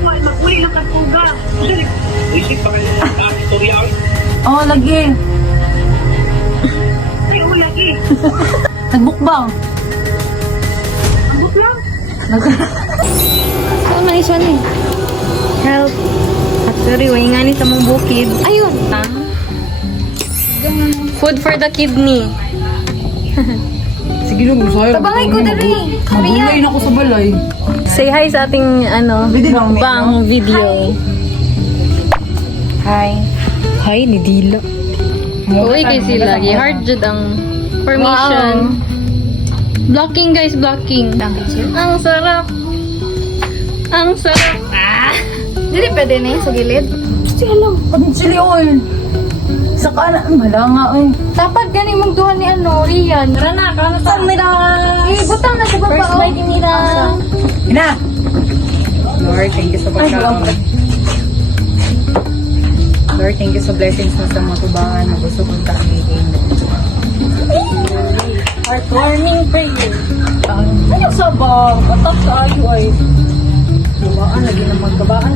Magmuli lang ka tuga. Isip pa kayo ng istorya. Oh, lagi. Ay, lagi. Nagbukbang. Abot lang. So, nice one eh. Help. Actually, way nga ni sa mong bukid. Ayun. Food for the kidney. Sige lang, sayang. Tabangay ko dali. Magulay na ako sa balay. Say hi sa ating mukbang video. Hi. Hi ni Dila. Uy kay sila. Hard jud ang formation. Blocking guys, blocking. Ang sarap. Ang sarap. Ah! Dili pwede na yun sa gilid. Sige lang, pag chili oil. Sa kanan, wala nga eh. Dapat gani mong duhan ni Rian. Tara na, kano ta? Butang na sa baba. First bite nila. Ina! Lord, thank you sa pagkaon. Lord, thank you sa blessings mo sa mga tubangan na gusto kong kaamigin. Heartwarming prayer. Ano sa ba? Patak sa ayo ay. Tubaan, lagi na magkabaan.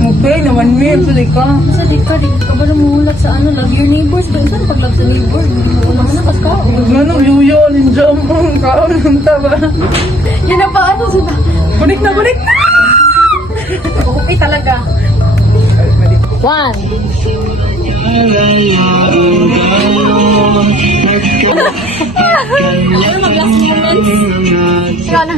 Okay naman, may pwede ka. Sa di ka ba namulak sa love your neighbors? Doon saan pag-love sa neighbors? Hindi mo naman nakaskao. Ganong luyo, ninjam ang kaon ng taba. Yun na pa ano sila? Bunik na, bunik na! Okay talaga. 1. Ano mag-last moments? Ikaw na.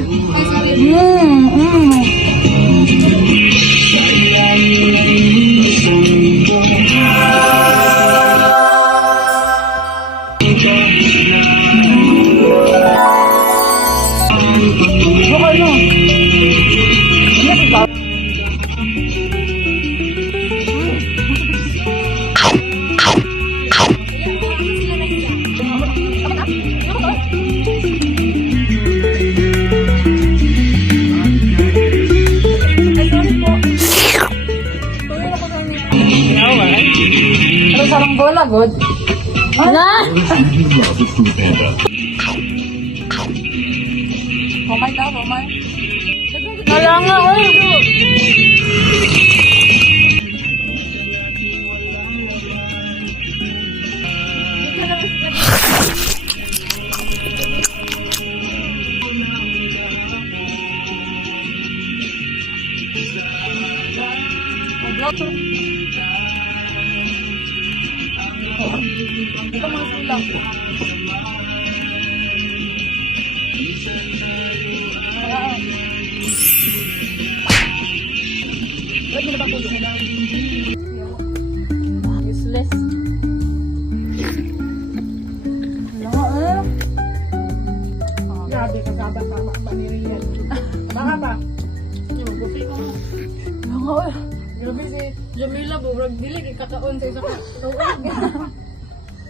Ano sa lang bola, God? Na! Mamay ka, mamay. Wala nga, oy. Ito mga sulang. Useless. Grabe, kagaba pa ni Rian. Baka pa. Yung buti ko. Grabe si Jamila, bubrag dili, kakaon sa isa ka.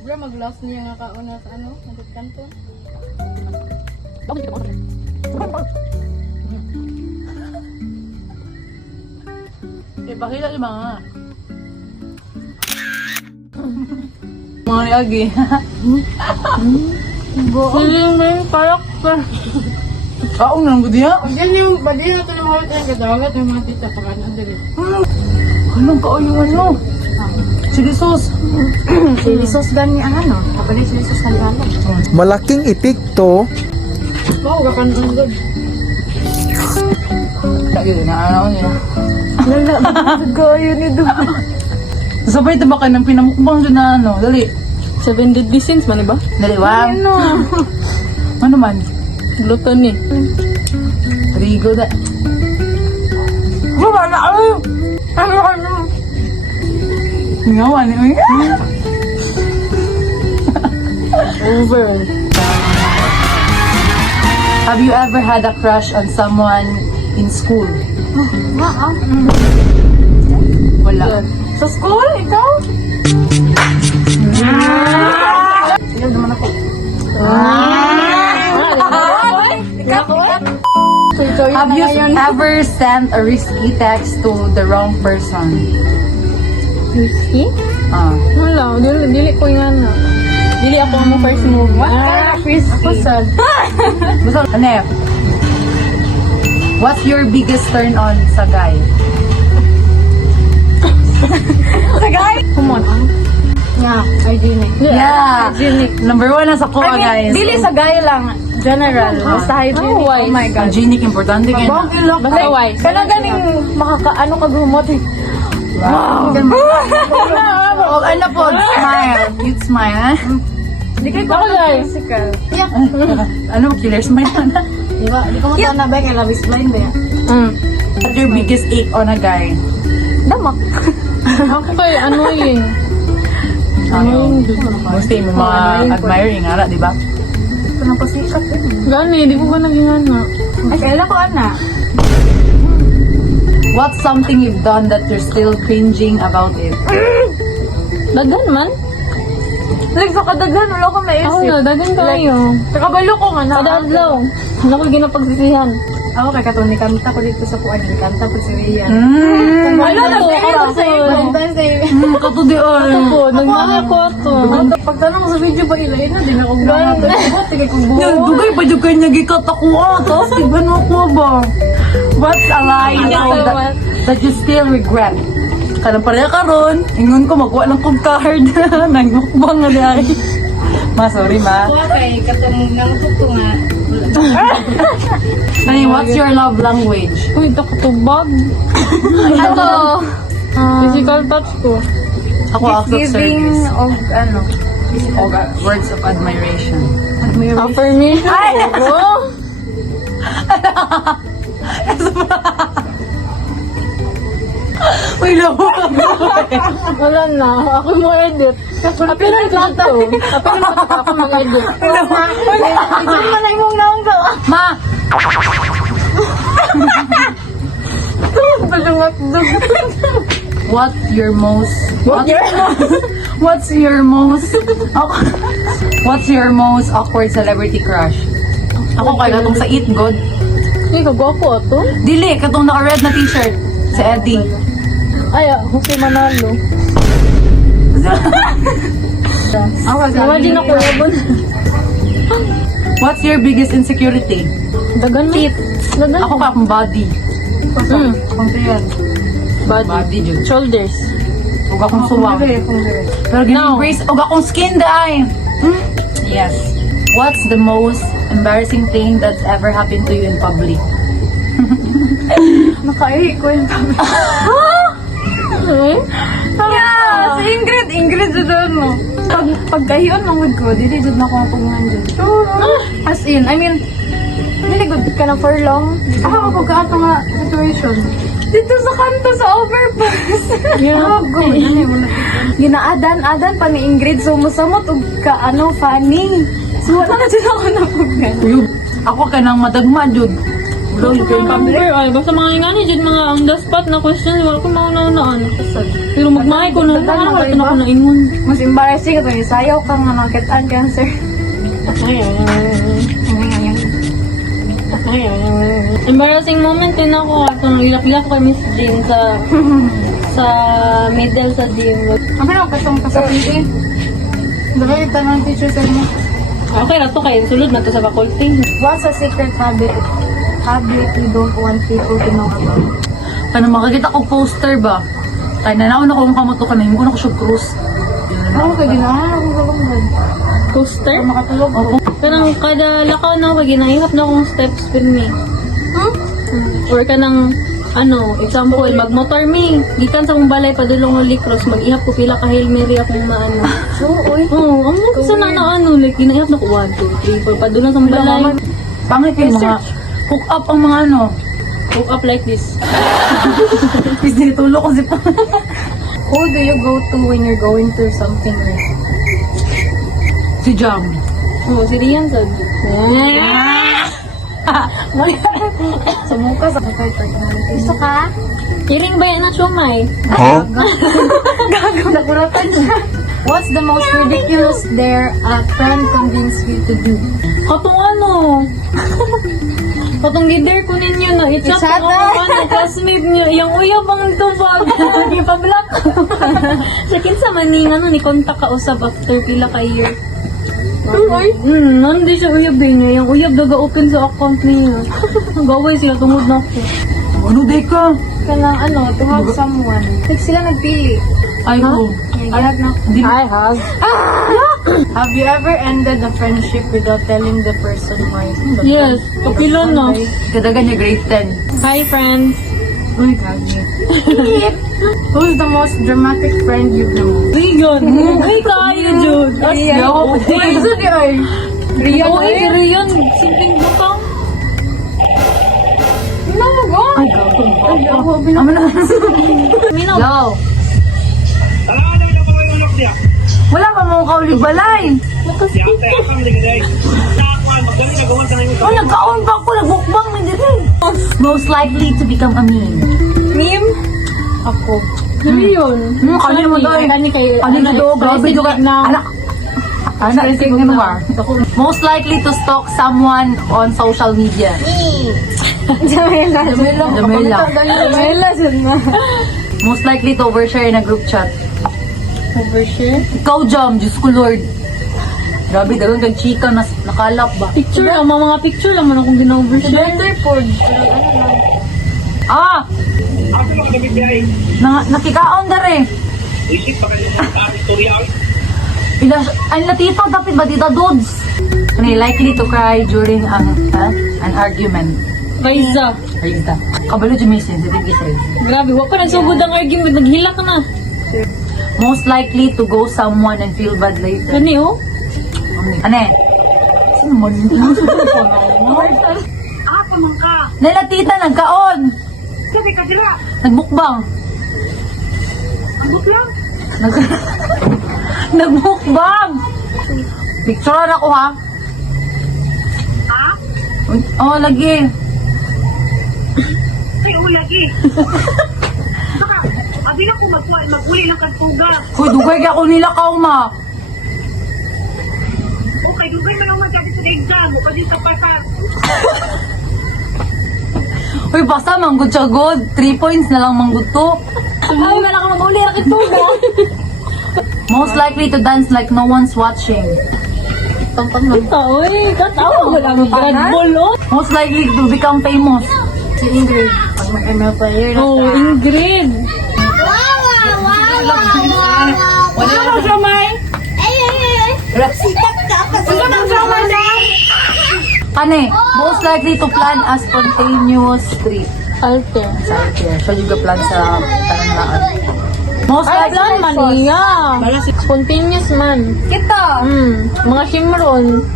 Bro, mag-lost niya nga kaon na sa nandot kanto. Pakita yung mga. Mga niagi. Feeling mo yung karakter. Kaong nang gudiya. Diyan yung badi na ito ng mga tiyang kadawagat yung mga tita pakanan dali. Anong kaayuan mo? Chili sauce. Chili sauce gani Kabalay chili sauce kalihala. Malaking itik to. Oo, kakanan doon. Lagi din, naanaw niya. Lala, gaya ni Do. Sabay ito ba kayo ng pinamukbang dyan na Dali. 7 deadly sins man ba? Dali, wow. Ano? Ano man? Luto ni. Rigo da. Wala na ay! Ano? Ngawa ni Uy. Over. Have you ever had a crush on someone in school? Wala. Sa school, ikaw? Yan naman ako. Have you ever sent a risky text to the wrong person? Risky? Ah. Wala, dili ko nga na. Dili ako ang first move. Risky. Ako sad. Basta, ano What's your biggest turn on sa guy? Yeah. Number 1 na sa kuha, guys. Dili sa gaya lang. General. Basta hygienic. why? Oh my God. Hygienic, importante kayo na. Basta why? Kana ganing makakaano ka gumot. Oh, ano po? Smile. Cute smile, ha? Di kayo Ako, guys. physical. Ano, killer smile na. Di ba? Di ko matanda ba kay Lavis Blind ba yan? What's your biggest ache on a guy? Damak. Ako kay annoying. Mostly mo mga admiring, ara, di ba? Ito nang pasikat eh. Gani, di ko ba naging ano? Ay, kailan ko ana? What's something you've done that you're still cringing about it? Dagan man. Like, sa kadaghan, wala ko Ako naisip. na, dagan kayo. Nakabalo ko nga na. Kada adlaw. Naku, ginapagsisihan. Ako kay Katong kanta ko dito sa kuan. Kanta ko si Rian. Ano na sa iyo? Valentine's Day. Katudi, ay. Ako, nagmana ko ato. Pagtanong sa video ba ilayin na, di na ko gano'n. Tigay kong buo. Dugay pa dyan kanya gikat ako, tapos tignan mo ko ba? What's a lie now that you still regret? Kanang pareha karon, ingon ko magwa lang kong card. Nagmukbang nga dahil. Ma, sorry ma. Ako kay Katong nangutok nga. Honey, what's your love language? Uy, takutubag. Ano? Physical touch ko. Ako, acts of Giving service. of ano. O, words of admiration. Affirmation. Oo. Uy, labo. Wala na. Ako mo edit. Apilan ko ito. Apilan ko ako mag-edit. Ito naman ay mong naong ka. Ma! What's your most awkward celebrity crush? Ako kay katong sa Eat God. Hindi ka gwapo ato. Dili, katong naka-red na t-shirt. Si Eddie. Ay, Jose Manalo. Imagine ako yabon. What's your biggest insecurity? Dagan mo. Dagan Ako ka akong body. Kung yan. Body, Jud. Shoulders. Huwag akong suwang. Pero No. gini-brace, huwag akong skin dahil. Yes. What's the most embarrassing thing that's ever happened to you in public? Nakaihi ko yung tabi. Yeah! Si Ingrid dyan mo. Pagkahiyon mong good ko, dili dyan na ako ang tungan dyan. As in, I mean, dili good ka na for long. Ako, pagkaato nga situation. Dito sa kanto sa overpass. Yeah. Good. Ginaadan-adan pa ni Ingrid, so musamot og ka, funny. So, wala na dyan ako napugan. Uyog. Ako ka nang madagma, Jud. Ulo, yung kayo kami. Ay, basta mga ingani dyan, mga on the spot na questions, wala ko mauna-unaan. Pero magmahay ko na, wala ko na ako naingon. Mas embarrassing ito, sayaw ka nga nakitaan cancer. Embarrassing moment din ako at nung ilap-ilap ko kay Miss Jean sa middle sa gym. Ang pinag katong kasapili. Diba yung tanong teacher sa inyo? Okay na to kayo, sulod na to sa faculty. What's a secret habit you don't want people to know about? Ano, makakita ko poster ba? Kaya nanaon ako kung kamoto ka na yung una ko siya cruise. Ako kayo din, ako galungan. Coaster? Makatulog ko. Kanang kada lakaw na ako, ginahihap na akong steps with me. Or kanang, example, magmotor me. Gikan sa mong balay, padulong ulit cross, mag-ihap ko pila ka Hail Mary akong maano. Uy. Oo, ang sana na like, ginahihap na ko 1, 2, 3, 4, padulong sa mong balay. Pangit yung mga hook up ang mga Hook up like this. Please, dinitulo ko si Who do you go to when you're going through something like? Si Jam. Oo, si Rian sabi. Sa muka, sa gusto ka? Kiling ba yan na sumay? Nakuratan siya. What's the most ridiculous dare a friend convinced you to do? Katong Katong gider ko ninyo na i-chat I-chat ako na. classmate nyo. Yung uyab ang tubag. Ipablock. Sa kinsa man ni kontak ka usab after pila ka year. Nandi siya uyab niya. Yung uyab daga open sa account niya. Gawin sila, tungod na ako. Ano day ka? Kanang to have someone. Like sila nagpili. Ay ko. Ayag na. I have. Have you ever ended a friendship without telling the person why? Yes, kapilon no. Kadagan niya grade 10. Hi, friends. Uy, kagi. Who's the most dramatic friend you've known? Rion. Uy, kayo, Jude. Yo. Isa di ay. Rian Uy, si Rion. Simpleng bukang. No, go. Ay, gago. Amo na. Minaw. Yo. Alam na ba kayo ulok niya? Wala ka mong kaulig balay. Siya ang tayo kang ligay. Nakakuan, magaling na gawan sa ngayon. Oh, nagkaon pa ako. Nagbukbang na dito. Most likely to become a meme. Meme? Ako. Rion. Kanina mo doy. Kanina do. Grabe do ka. Anak. Anak, tingin mo ba? Most likely to stalk someone on social media. Jamela. Jamela. Jamela, na. Most likely to overshare in a group chat. Overshare? Ikaw, Jam. Diyos ko, Lord. Grabe, dagang kag chika na nakalap ba? Picture lang, mga picture lang man akong gina-overshare. Better pod. Ah! Ako sa mga damit niya eh. Nakikaon na rin. Isip pa kayo sa istorya. Ang latifaw dapat ba dito, dudes? Likely to cry during an argument. Raiza. Rita. Kabalo Jimmy sensitive is Rita. Grabe, wala pa nagsugod ang argument. Naghilak na. Most likely to go someone and feel bad later. Gani, oh. Ane? Sino man yun? Ako man ka. Nalatita, nagkaon. Sabi ka sila. Nagbukbang. Ang lang. Nagbukbang. Picturean ako ha. Ha? Oh, lagi. Ay, lagi. Saka, abi na ko maguli ng kantuga. Uy, dugay ka ako nila kauma. Okay, dugay man lang magkati sa exam. Kasi sa pasat. Uy, basta manggod siya good. 3 points na lang manggod to. Ay, wala ka mag-uli. Rakit to, ba? Most likely to dance like no one's watching. Ito, uy. Katawa. Wala mo grad ball, oh. Most likely to become famous. Si Ingrid. Pag mag-ML player na Oh, Ingrid. Wala na siya, May. Kane, most likely to plan a spontaneous trip. Alter. Siya juga plan sa Tanandaan. Most Ay, likely plan man niya. Spontaneous man. Kita. Mga shimron.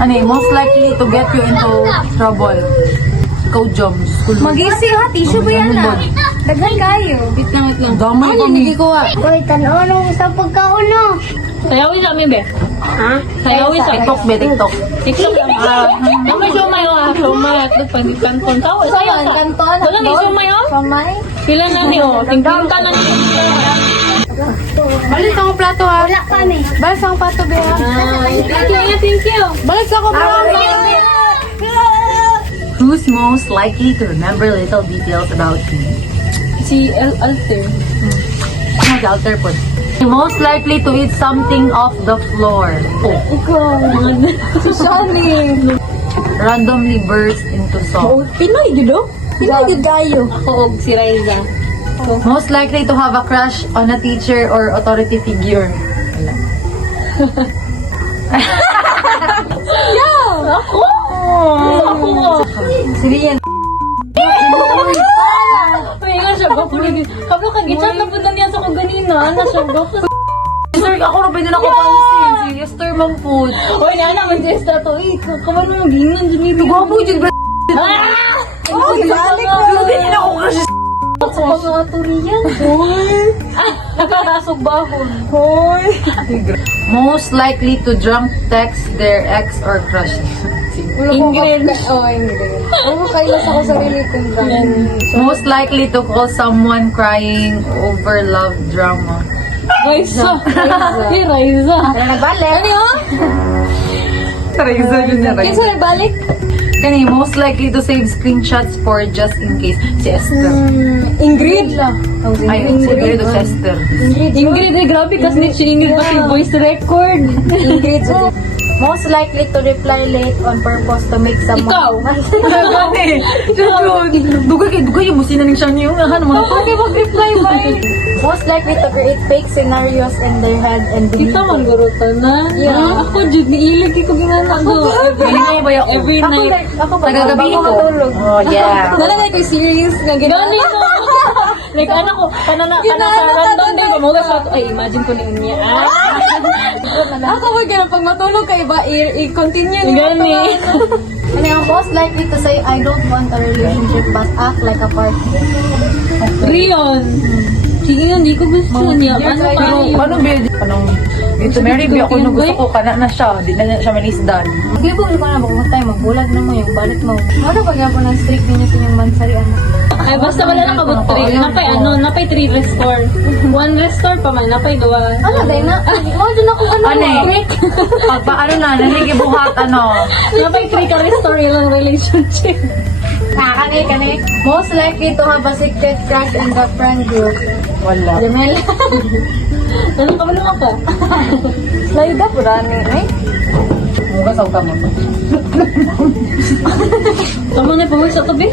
Kane, most likely to get you into trouble. Ikaw, Jom. Mag-isi ha. Tissue ba yan na? Daghan kayo. Wait lang. Damay kami. Uy, tanaw nung sa pagkauno. Sayawin sa amin, be. Ha? Sayawin sa TikTok, be, TikTok. TikTok lang. Ano siomay, oh. Siomay. Ito, pag-kanton. Sayaw sa. Kanton. Wala na yung siomay, oh. Pamay. Pila na niyo. Tingpinta na niyo. Balis ako plato ha. Wala kami. Balis ako plato be ha. Thank you. Balis ako plato. Who's most likely to remember little details about you? Si Alter. Mag-alter po. Most likely to eat something off the floor. Oh. Ikaw. Si Shani. Randomly burst into song. Pinoy, judo? Pinoy gud kayo. Ako og si Raiza. Most likely to have a crush on a teacher or authority figure. Ako? Ako. Si Rian. Uy, nga siya. Kablo kang gichat na po na niya sa kong ganina. Ano siya? Sir, ako na pwede na ako pansin. Serious term ang food. Uy, nana, mag-test na to. Eh, kaman mo mag-ingan dyan yung Gwapo dyan, bro. Oh, Grabe din ako kasi. sa mga turiyan. Nakakasog bahon. Most likely to drunk text their ex or crush. Ingrid. Oh, Ingrid. Ano kailas ako sa related Most likely to call someone crying over love drama. Raiza. Si Raiza. Nagbalik. Ano yun? Raiza yun na Kinsa nagbalik? Kani, most likely to save screenshots for just in case. Si Esther. Ingrid. Ay, si Ingrid o si Esther. Ingrid, eh, grabe kasi si Ingrid pati voice record. Ingrid. Most likely to reply late on purpose to make someone. Ikaw. Gani. Dugay yung busina ng siya niyo. Mga Okay, mag-reply ba? Most likely to create fake scenarios in their head and believe Kita man guro tanan. Yeah. Ako jud niilig ko ginana do. Every night. Ako ba? Tagagabi Bago ko. matulog. Oh, yeah. Nalagay ko series nga gani no. Like ano ko kanana sa random day bamugas ako ay imagine ko niya. Ako ba ganun, pag matulog ka iba, i-continue niyo. Gani. Ano yung most likely to say, I don't want a relationship but act like a partner. Rion. Sige nga, di ko gusto niya. Ano kayo? Paano build? Anong ito Mary, bi ako nung gusto ko kana na siya, di na siya manisdan. Sige po, ko na magmutay, magbulag na mo yung balik mo. Ano ba gapon ng strict ninyo sa inyong bansarian? Ay, basta wala na kabot 3. Napay ano, napay 3 restore. 1 restore pa man, napay 2. Ano, dahil na, mga dyan ako Ano eh? Pagpaano na, nanigibuhat ano. Napay 3 ka restore ilang relationship. Kani. Most likely to have a secret crush in the friend group. Wala. Jamel. Ano ka ba naman ka? Slide up, rani. Ay, Muga sa mo. Tama na, pawis sa tabi.